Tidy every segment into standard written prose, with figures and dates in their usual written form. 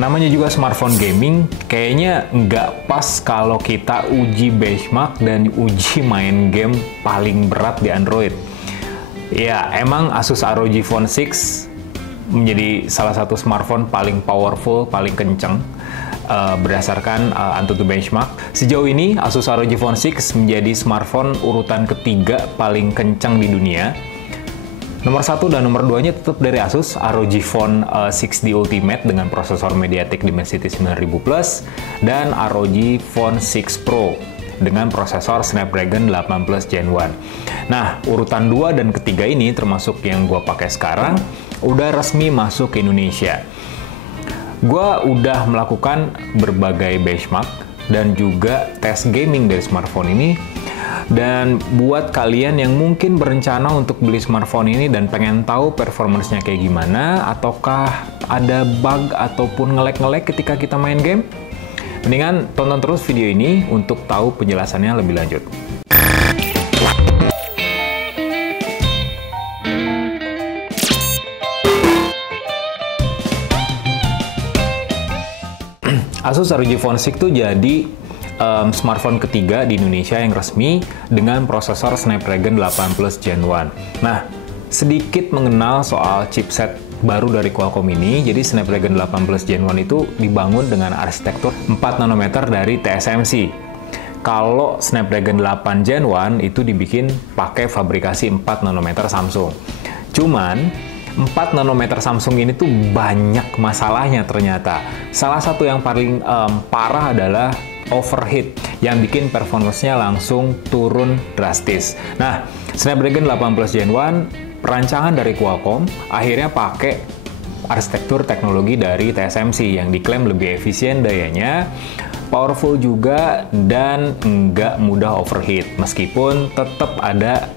Namanya juga smartphone gaming, kayaknya nggak pas kalau kita uji benchmark dan uji main game paling berat di Android. Ya, emang Asus ROG Phone 6 menjadi salah satu smartphone paling powerful, paling kenceng berdasarkan AnTuTu benchmark. Sejauh ini, Asus ROG Phone 6 menjadi smartphone urutan ketiga paling kenceng di dunia. Nomor 1 dan nomor 2-nya tetap dari Asus, ROG Phone 6D Ultimate dengan prosesor MediaTek Dimensity 9000 Plus, dan ROG Phone 6 Pro dengan prosesor Snapdragon 8 Plus Gen 1. Nah, urutan 2 dan ketiga ini, termasuk yang gue pakai sekarang, udah resmi masuk ke Indonesia. Gue udah melakukan berbagai benchmark dan juga tes gaming dari smartphone ini. Dan buat kalian yang mungkin berencana untuk beli smartphone ini dan pengen tahu performance-nya kayak gimana, ataukah ada bug ataupun nge-lag ketika kita main game, mendingan tonton terus video ini untuk tahu penjelasannya lebih lanjut. Asus ROG Phone 6 itu jadi smartphone ketiga di Indonesia yang resmi dengan prosesor Snapdragon 8 Plus Gen 1. Nah, sedikit mengenal soal chipset baru dari Qualcomm ini. Jadi Snapdragon 8 Plus Gen 1 itu dibangun dengan arsitektur 4 nanometer dari TSMC. Kalau Snapdragon 8 Gen 1 itu dibikin pakai fabrikasi 4 nanometer Samsung. Cuman 4 nanometer Samsung ini tuh banyak masalahnya ternyata. Salah satu yang paling parah adalah overheat yang bikin performance-nya langsung turun drastis. Nah, Snapdragon 8 Plus Gen 1 perancangan dari Qualcomm akhirnya pakai arsitektur teknologi dari TSMC yang diklaim lebih efisien dayanya, powerful juga, dan nggak mudah overheat. Meskipun tetap ada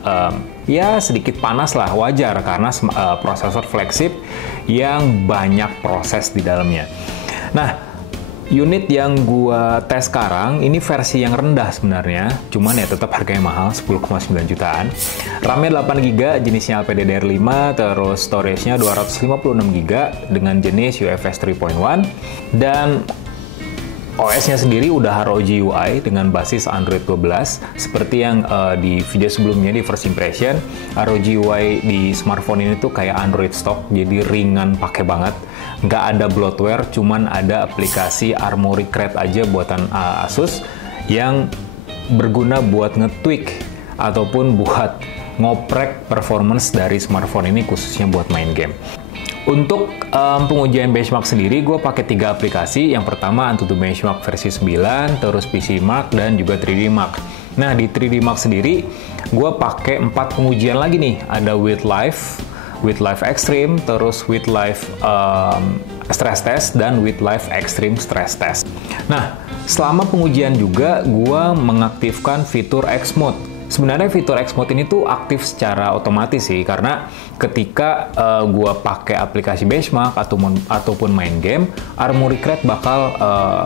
ya sedikit panas lah, wajar karena prosesor flagship yang banyak proses di dalamnya. Nah, unit yang gua tes sekarang ini versi yang rendah sebenarnya, cuman ya tetap harganya mahal, 10,9 jutaan. RAM-nya 8GB, jenisnya LPDDR5, terus storage-nya 256GB dengan jenis UFS 3.1, dan OS-nya sendiri udah ROG UI dengan basis Android 12. Seperti yang di video sebelumnya di First Impression, ROG UI di smartphone ini tuh kayak Android stock, jadi ringan pakai banget. Nggak ada bloatware, cuman ada aplikasi Armoury Crate aja buatan Asus yang berguna buat nge-tweak ataupun buat ngoprek performance dari smartphone ini khususnya buat main game. Untuk pengujian benchmark sendiri, gue pakai 3 aplikasi. Yang pertama AnTuTu Benchmark versi 9, terus PC Mark, dan juga 3D Mark. Nah, di 3D Mark sendiri, gue pakai 4 pengujian lagi nih. Ada with Live Extreme, terus with Live Stress Test, dan with Live Extreme Stress Test. Nah, selama pengujian juga, gue mengaktifkan fitur X Mode. Sebenarnya fitur X Mode ini tuh aktif secara otomatis sih, karena ketika gua pakai aplikasi benchmark ataupun main game, Armoury Crate bakal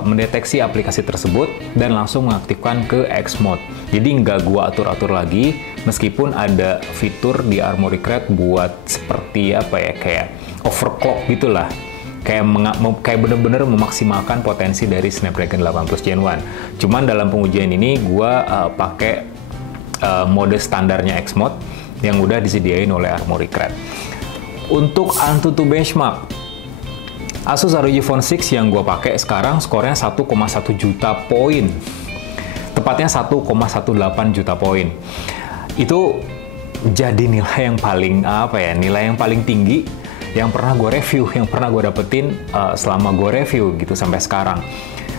mendeteksi aplikasi tersebut dan langsung mengaktifkan ke X Mode. Jadi nggak gua atur-atur lagi, meskipun ada fitur di Armoury Crate buat seperti apa ya, kayak overclock gitulah. Kayak bener-bener memaksimalkan potensi dari Snapdragon 8 Plus Gen 1. Cuman dalam pengujian ini gua pakai mode standarnya X Mode yang udah disediain oleh Armoury Crate. Untuk AnTuTu Benchmark, Asus ROG Phone 6 yang gue pakai sekarang skornya 1,1 juta poin. Tepatnya 1,18 juta poin. Itu jadi nilai yang paling nilai yang paling tinggi yang pernah gue review, yang pernah gue dapetin selama gue review gitu sampai sekarang.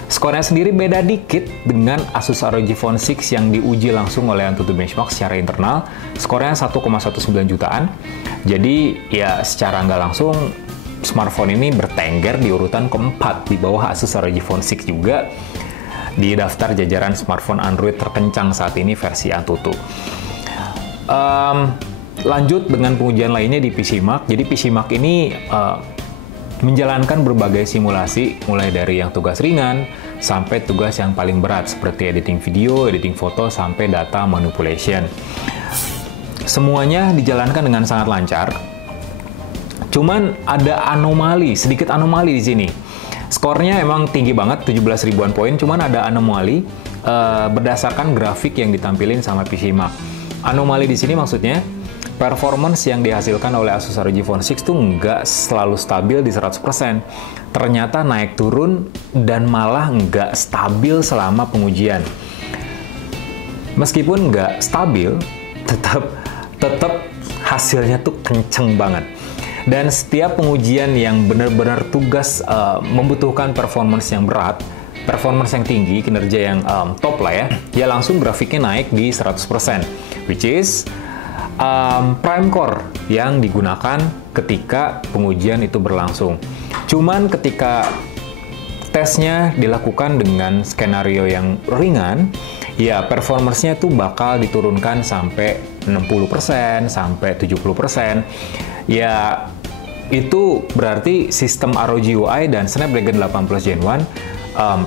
Skornya sendiri beda dikit dengan Asus ROG Phone 6 yang diuji langsung oleh AnTuTu Benchmark secara internal. Skornya 1,19 jutaan. Jadi ya secara nggak langsung smartphone ini bertengger di urutan keempat di bawah Asus ROG Phone 6 juga di daftar jajaran smartphone Android terkencang saat ini versi AnTuTu. Lanjut dengan pengujian lainnya di PC Mark. Jadi PC Mark ini menjalankan berbagai simulasi, mulai dari yang tugas ringan sampai tugas yang paling berat seperti editing video, editing foto, sampai data manipulation. Semuanya dijalankan dengan sangat lancar. Cuman ada sedikit anomali di sini. Skornya emang tinggi banget, 17 ribuan poin, cuman ada anomali berdasarkan grafik yang ditampilin sama PC Mark. Anomali di sini maksudnya, performance yang dihasilkan oleh Asus ROG Phone 6 tuh nggak selalu stabil di 100%. Ternyata naik turun dan malah nggak stabil selama pengujian. Meskipun nggak stabil, tetap hasilnya tuh kenceng banget. Dan setiap pengujian yang benar-benar tugas membutuhkan performance yang berat, performance yang tinggi, kinerja yang top lah ya langsung grafiknya naik di 100%, which is prime core yang digunakan ketika pengujian itu berlangsung. Cuman ketika tesnya dilakukan dengan skenario yang ringan, ya performance-nya tuh bakal diturunkan sampai 60%, sampai 70%. Ya, itu berarti sistem ROG UI dan Snapdragon 8 Plus Gen 1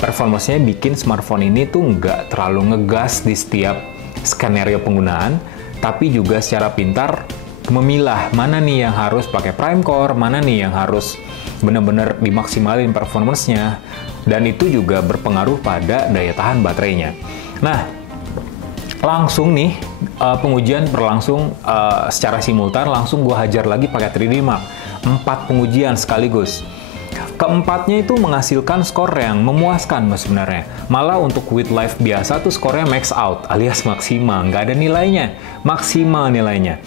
performance-nya bikin smartphone ini tuh nggak terlalu ngegas di setiap skenario penggunaan, tapi juga secara pintar memilah mana nih yang harus pakai prime core, mana nih yang harus benar-benar dimaksimalin performance-nya, dan itu juga berpengaruh pada daya tahan baterainya. Nah, langsung nih pengujian berlangsung secara simultan, langsung gue hajar lagi pakai 3D Mark. 4 pengujian sekaligus. Keempatnya itu menghasilkan skor yang memuaskan sebenarnya. Malah untuk with live biasa tuh skornya max out alias maksimal, nggak ada nilainya, maksimal nilainya.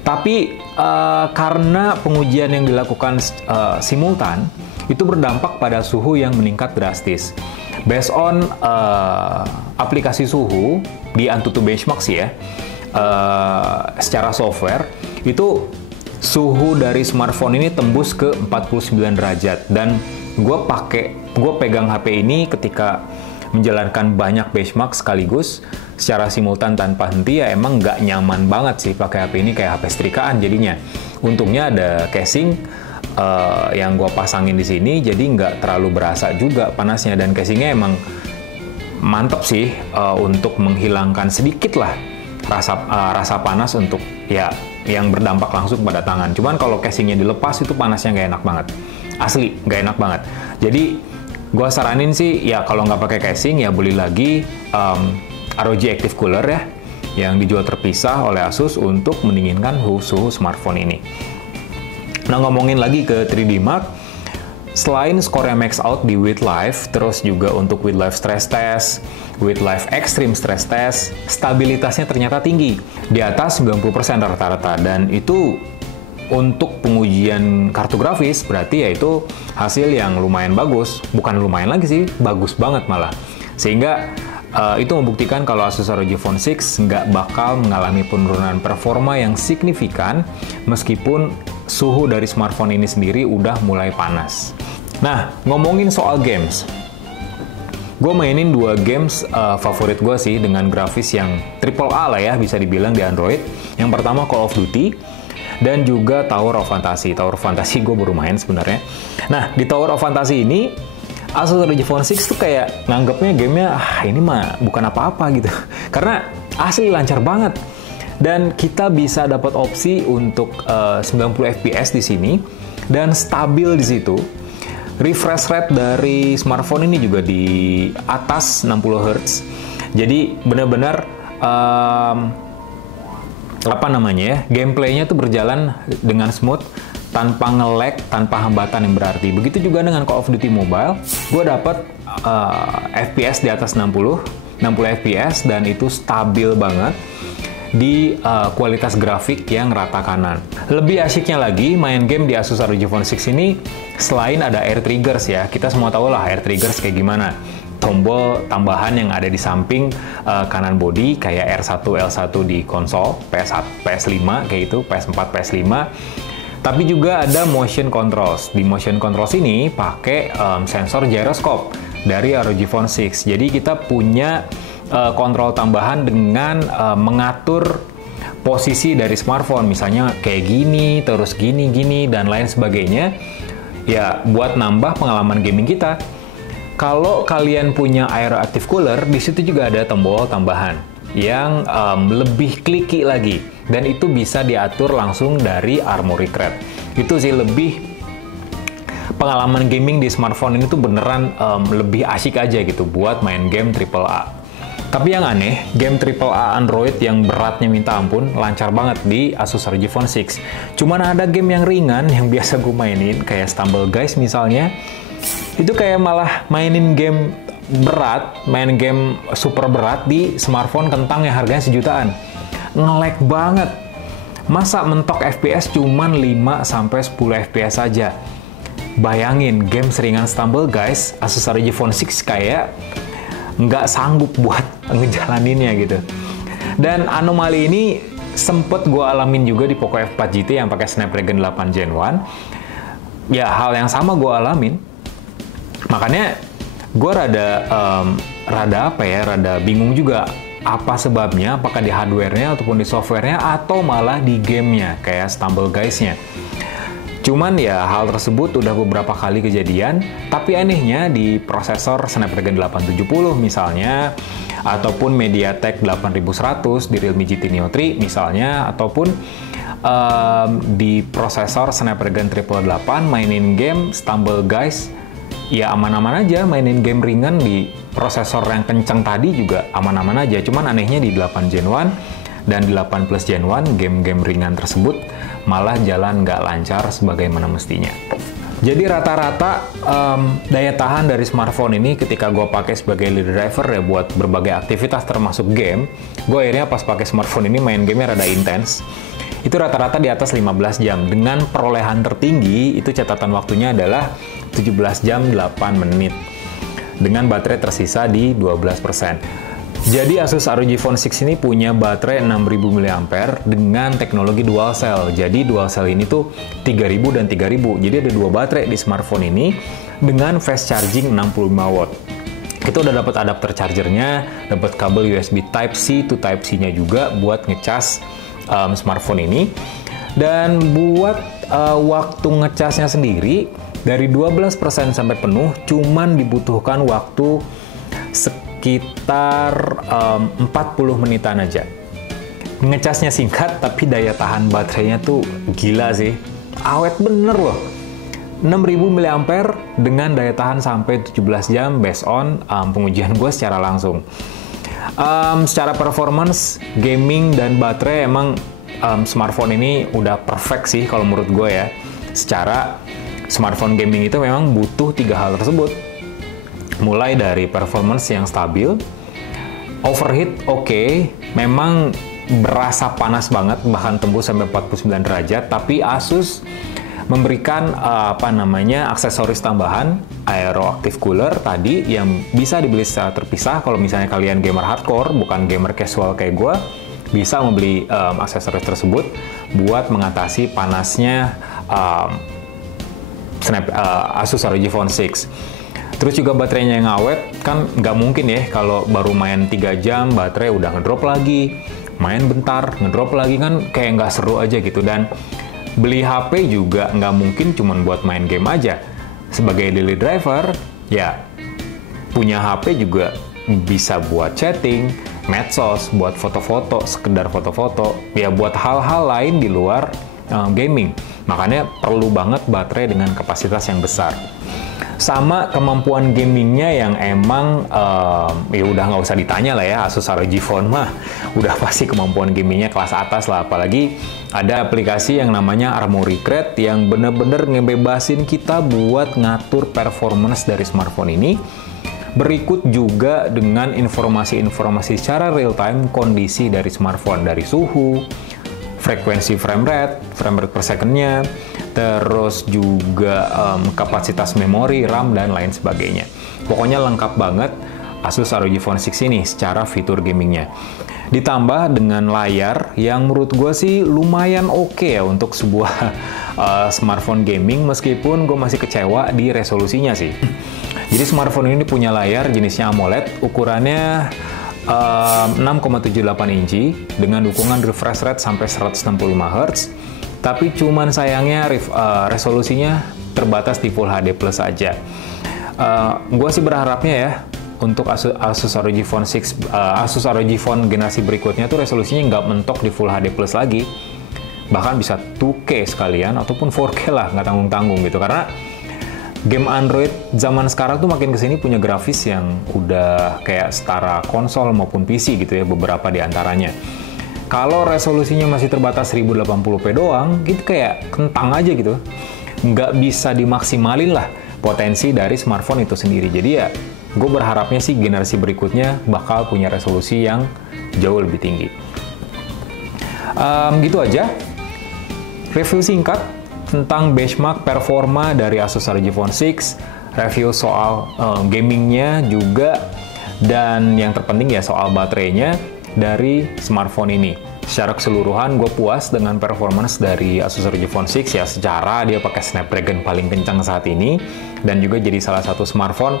Tapi karena pengujian yang dilakukan simultan itu berdampak pada suhu yang meningkat drastis. Based on aplikasi suhu di AnTuTu Benchmark sih ya, secara software itu suhu dari smartphone ini tembus ke 49 derajat, dan gue pegang HP ini ketika menjalankan banyak benchmark sekaligus secara simultan tanpa henti, ya emang nggak nyaman banget sih pakai HP ini, kayak HP setrikaan jadinya. Untungnya ada casing yang gue pasangin di sini, jadi nggak terlalu berasa juga panasnya, dan casingnya emang mantep sih untuk menghilangkan sedikit lah rasa panas untuk ya yang berdampak langsung pada tangan. Cuman kalau casingnya dilepas itu panasnya nggak enak banget, asli nggak enak banget. Jadi gue saranin sih ya kalau nggak pakai casing ya beli lagi ROG Active Cooler ya, yang dijual terpisah oleh Asus untuk mendinginkan suhu smartphone ini. Nah, ngomongin lagi ke 3D Mark, selain skornya max out di with live, terus juga untuk with live stress test, with live extreme stress test, stabilitasnya ternyata tinggi, di atas 90% rata-rata, dan itu untuk pengujian kartografis berarti ya itu hasil yang lumayan bagus, bukan lumayan lagi sih, bagus banget malah. Sehingga itu membuktikan kalau Asus ROG Phone 6 nggak bakal mengalami penurunan performa yang signifikan meskipun suhu dari smartphone ini sendiri udah mulai panas. Nah, ngomongin soal games, gue mainin 2 games favorit gue sih dengan grafis yang AAA lah ya, bisa dibilang di Android. Yang pertama Call of Duty, dan juga Tower of Fantasy. Tower of Fantasy gue baru main sebenarnya. Nah, di Tower of Fantasy ini, Asus ROG Phone 6 tuh kayak nganggapnya gamenya, ini mah bukan apa-apa gitu. Karena asli lancar banget. Dan kita bisa dapat opsi untuk 90 fps di sini, dan stabil di situ. Refresh rate dari smartphone ini juga di atas 60 Hz. Jadi benar-benar gameplaynya tuh berjalan dengan smooth, tanpa nge-lag, tanpa hambatan yang berarti. Begitu juga dengan Call of Duty Mobile, gue dapat FPS di atas 60 FPS, dan itu stabil banget di kualitas grafik yang rata kanan. Lebih asyiknya lagi main game di Asus ROG Phone 6 ini, selain ada air triggers ya, kita semua tahu lah air triggers kayak gimana. Tombol tambahan yang ada di samping kanan body kayak R1, L1 di konsol PS5 kayak itu, PS4, PS5. Tapi juga ada motion controls. Di motion controls ini pakai sensor gyroscope dari ROG Phone 6. Jadi kita punya kontrol tambahan dengan mengatur posisi dari smartphone, misalnya kayak gini, terus gini, dan lain sebagainya. Ya, buat nambah pengalaman gaming kita. Kalau kalian punya Aero Active Cooler, di situ juga ada tombol tambahan yang lebih kliki lagi, dan itu bisa diatur langsung dari Armoury Crate. Itu sih lebih pengalaman gaming di smartphone ini tuh beneran lebih asik aja gitu buat main game AAA. Tapi yang aneh, game AAA Android yang beratnya minta ampun lancar banget di Asus ROG Phone 6. Cuman ada game yang ringan yang biasa gue mainin, kayak Stumble Guys misalnya, itu kayak malah mainin game berat, main game super berat di smartphone kentang yang harganya sejutaan. Nge-lag banget. Masa mentok FPS cuman 5-10 FPS saja. Bayangin, game seringan Stumble Guys, Asus ROG Phone 6 kayak nggak sanggup buat ngejalaninnya gitu. Dan anomali ini sempet gue alamin juga di Poco F4 GT yang pakai Snapdragon 8 Gen 1. Ya, hal yang sama gue alamin. Makanya gue rada bingung juga apa sebabnya, apakah di hardware-nya ataupun di software-nya atau malah di gamenya kayak Stumble Guys-nya. Cuman ya hal tersebut udah beberapa kali kejadian, tapi anehnya di prosesor Snapdragon 870 misalnya, ataupun MediaTek 8100 di Realme GT Neo 3 misalnya, ataupun di prosesor Snapdragon 888 mainin game Stumble Guys, ya aman-aman aja. Mainin game ringan di prosesor yang kencang tadi juga aman-aman aja. Cuman anehnya di 8 Gen 1 dan di 8 Plus Gen 1, game-game ringan tersebut malah jalan nggak lancar sebagaimana mestinya. Jadi rata-rata daya tahan dari smartphone ini ketika gue pakai sebagai lead driver ya buat berbagai aktivitas termasuk game, gue akhirnya pas pakai smartphone ini main gamenya rada intens. Itu rata-rata di atas 15 jam. Dengan perolehan tertinggi, itu catatan waktunya adalah 17 jam 8 menit. Dengan baterai tersisa di 12%. Jadi Asus ROG Phone 6 ini punya baterai 6000 mAh dengan teknologi dual cell. Jadi dual cell ini tuh 3000 dan 3000. Jadi ada dua baterai di smartphone ini dengan fast charging 65 watt. Kita udah dapat adapter chargernya, dapat kabel USB Type-C to Type-C-nya juga buat ngecas smartphone ini. Dan buat waktu ngecasnya sendiri, dari 12% sampai penuh cuman dibutuhkan waktu sekitar 40 menitan aja. Ngecasnya singkat tapi daya tahan baterainya tuh gila sih. Awet bener loh. 6000 mAh dengan daya tahan sampai 17 jam based on pengujian gue secara langsung. Secara performance, gaming, dan baterai emang smartphone ini udah perfect sih kalau menurut gue ya. Secara smartphone gaming itu memang butuh tiga hal tersebut. Mulai dari performance yang stabil, overheat oke, memang berasa panas banget, bahkan tembus sampai 49 derajat, tapi Asus memberikan aksesoris tambahan Aeroactive Cooler tadi yang bisa dibeli secara terpisah. Kalau misalnya kalian gamer hardcore, bukan gamer casual kayak gue, bisa membeli aksesoris tersebut buat mengatasi panasnya Asus ROG Phone 6. Terus juga baterainya yang awet, kan nggak mungkin ya kalau baru main 3 jam baterai udah ngedrop lagi, main bentar ngedrop lagi, kan kayak nggak seru aja gitu. Dan beli HP juga nggak mungkin cuman buat main game aja. Sebagai daily driver, ya punya HP juga bisa buat chatting, medsos, buat foto-foto, sekedar foto-foto, ya buat hal-hal lain di luar gaming. Makanya perlu banget baterai dengan kapasitas yang besar. Sama kemampuan gamingnya yang emang ya udah nggak usah ditanya lah ya, Asus ROG Phone mah udah pasti kemampuan gamingnya kelas atas lah. Apalagi ada aplikasi yang namanya Armoury Crate yang bener-bener ngebebasin kita buat ngatur performance dari smartphone ini. Berikut juga dengan informasi-informasi secara real time kondisi dari smartphone, dari suhu, frekuensi frame rate per second-nya, terus juga kapasitas memori, RAM, dan lain sebagainya. Pokoknya lengkap banget Asus ROG Phone 6 ini secara fitur gamingnya. Ditambah dengan layar yang menurut gue sih lumayan oke ya untuk sebuah smartphone gaming, meskipun gue masih kecewa di resolusinya sih. Jadi smartphone ini punya layar jenisnya AMOLED, ukurannya 6,78 inci dengan dukungan refresh rate sampai 165 Hz. Tapi cuman sayangnya resolusinya terbatas di Full HD Plus aja. Gue sih berharapnya ya untuk Asus ROG Phone 6, Asus ROG Phone generasi berikutnya tuh resolusinya nggak mentok di Full HD Plus lagi. Bahkan bisa 2K sekalian ataupun 4K lah, nggak tanggung-tanggung gitu. Karena game Android zaman sekarang tuh makin kesini punya grafis yang udah kayak setara konsol maupun PC gitu ya, beberapa di antaranya. Kalau resolusinya masih terbatas 1080p doang, gitu kayak kentang aja gitu. Nggak bisa dimaksimalin lah potensi dari smartphone itu sendiri. Jadi ya, gue berharapnya sih generasi berikutnya bakal punya resolusi yang jauh lebih tinggi. Gitu aja review singkat tentang benchmark performa dari Asus ROG Phone 6, review soal gamingnya juga, dan yang terpenting ya soal baterainya dari smartphone ini. Secara keseluruhan gue puas dengan performance dari Asus ROG Phone 6 ya, secara dia pakai Snapdragon paling kencang saat ini dan juga jadi salah satu smartphone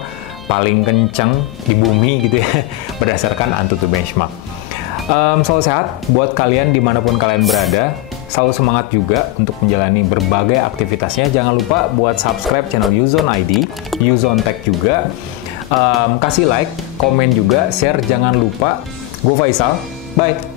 paling kencang di bumi gitu ya berdasarkan Antutu benchmark. Selalu sehat buat kalian dimanapun kalian berada. Selalu semangat juga untuk menjalani berbagai aktivitasnya. Jangan lupa buat subscribe channel Yuzon ID, Yuzon Tech juga. Kasih like, komen juga, share. Jangan lupa. Gue Faisal. Bye.